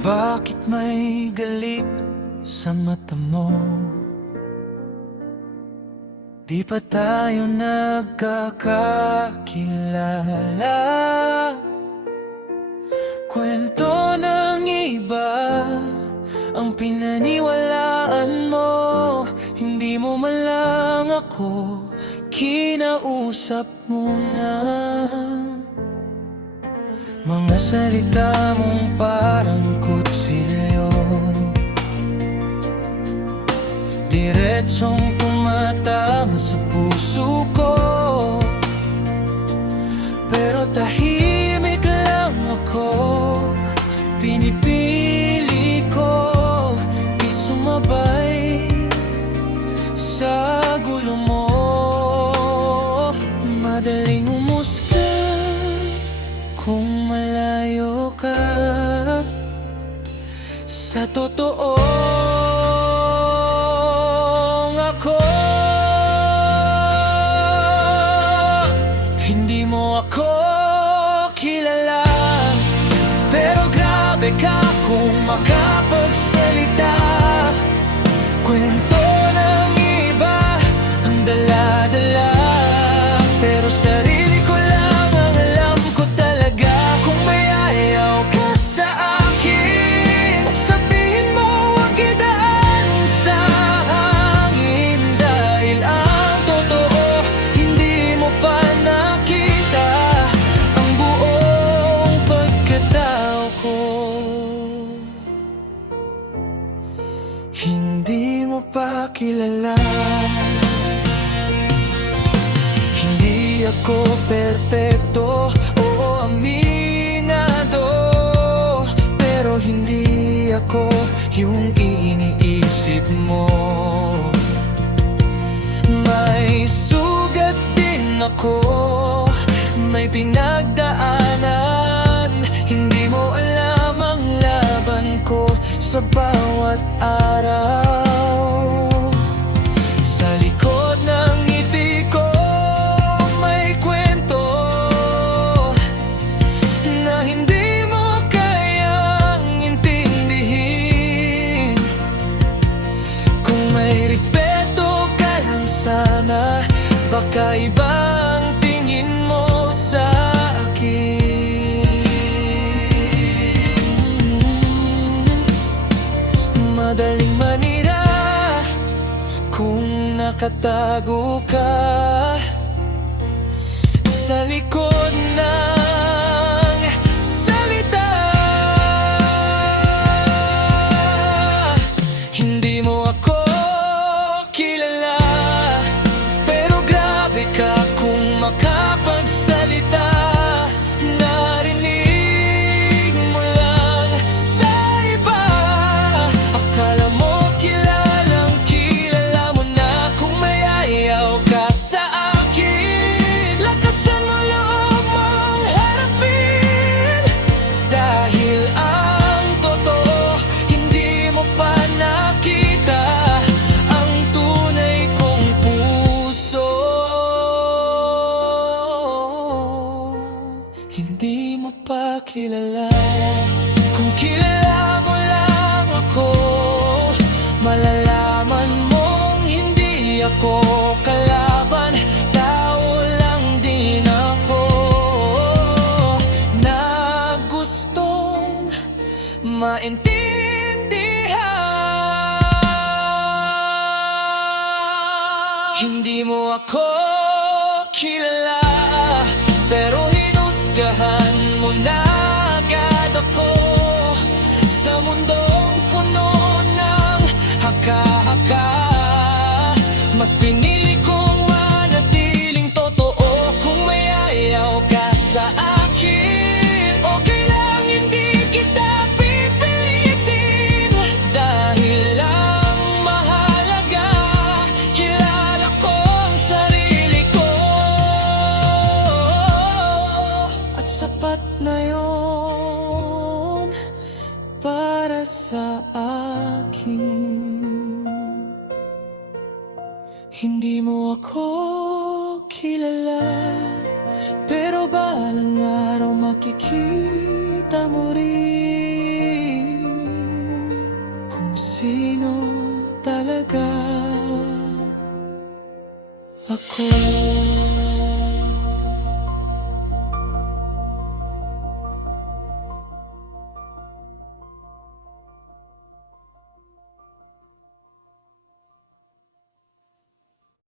Bakit may galit sa mata mo? Di pa tayo nagkakakilala. Kwento ng iba ang pinaniwalaan mo. Hindi mo man lang ako kinausap muna. Mga salita mong parang kutsilyo, diretsong tumatama sa puso ko. Pero tahimik lang ako, pinipili ko di sumabay sa gulo mo. Madaling umusga kung malayo ka sa totoong ako. Hindi mo ako kilala, pero grabe ka kung makapagsalita. Kwento ng iba ang dala-dala, pero sarili ko lang ang alam ko talaga. Kung may ayaw ka sa akin, sabihin mo huwag idaan sa hangin. Dahil ang totoo, hindi mo pa nakita ang buong pagkatao ko. Hindi mo pa kilala. Hindi ako perpekto, oo aminado, pero hindi ako yung iniisip mo. May sugat din ako, may pinagdaanan. Hindi mo alam ang laban ko sa bawat araw. Sa likod ng ngiti ko may kwento na hindi mo kayang intindihin. Kung may respeto ka lang sana, baka ibang tingin mo sa akin. Madaling manira kung nakatago ka sa likod ng salita. Hindi mo ako kilala, pero grabe ka kung makapagsalita. Narinig mo lang sa iba, akala mo kilalang kilala mo na. Kung may ayaw ka sa akin, lakasan mo loob mong harapin. Dahil ang totoo, hindi mo pa nakita ang tunay kong puso. Hindi mo pa kilala. Kung kilala mo lang ako, malalaman mong hindi ako kalaban. Tao lang din ako na gustong maintindihan. Hindi mo ako kilala, pero hinusgahan mo na agad ako. Sa mundong puno ng haka-haka, mas pinili kong manatiling totoo. Kung may ayaw ka sa akin, okay lang, hindi kita pipilitin. Dahil lang mahalaga, kilala ko ang sarili ko. At sapat na yon para sa akin. Hindi mo ako kilala, pero balang araw makikita mo rin. talaga ako.